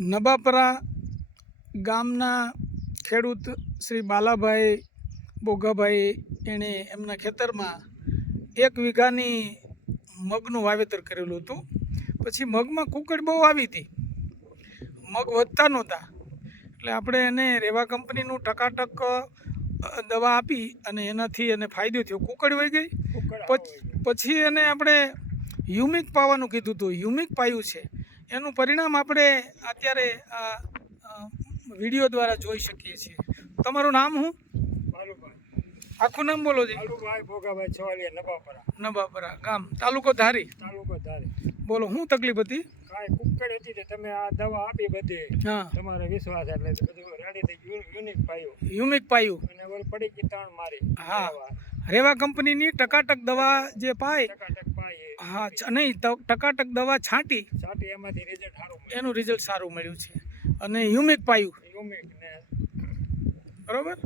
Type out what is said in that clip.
નબાપરા ગામના ખેડૂત શ્રી બાલાભાઈ બોગાભાઈ એણે એમના ખેતરમાં 1 વીઘાની મગનું વાવેતર કરેલું હતું. પછી મગમાં કુકડ બહુ આવી હતી, મગ વધતા નહોતા, એટલે આપણે એને રેવા કંપનીનું ટકાટક દવા આપી અને એનાથી એને ફાયદો થયો. કુકડ વહી ગઈ. પછી એને આપણે હ્યુમિક પાવાનું કીધું હતું, હ્યુમિક પાયું છે. એનું પરિણામ આપણે અત્યારે આ વિડીયો દ્વારા જોઈ શકીએ છીએ. તમારું નામ શું? આખું નામ બોલો જી. બાલુભાઈ ભોગાભાઈ છવાલિયા, નબાપરા. નબાપરા ગામ, તાલુકો ધારી. તાલુકો ધારી. બોલો, શું તકલીફ હતી? કાંઈ કુકડ હતી તે તમે આ દવા આપી બધી. હા, તમારે વિશ્વાસ એટલે બધું રેડી થઈ ગયું. યુનિક પાયું. હ્યુમિક પાયું અને ઓલી પડી ગઈ ત્રણ મારી. હા, રેવા કંપનીની ટકાટક દવા જે પાય, ટકાટક પાઈ. હા નહીં, ટકાટક દવા છાંટી એમાંથી રિઝલ્ટ સારું મળ્યું. એનું રિઝલ્ટ સારું મળ્યું છે. અને હ્યુમિક પાયું, યુનિક ને બરોબર.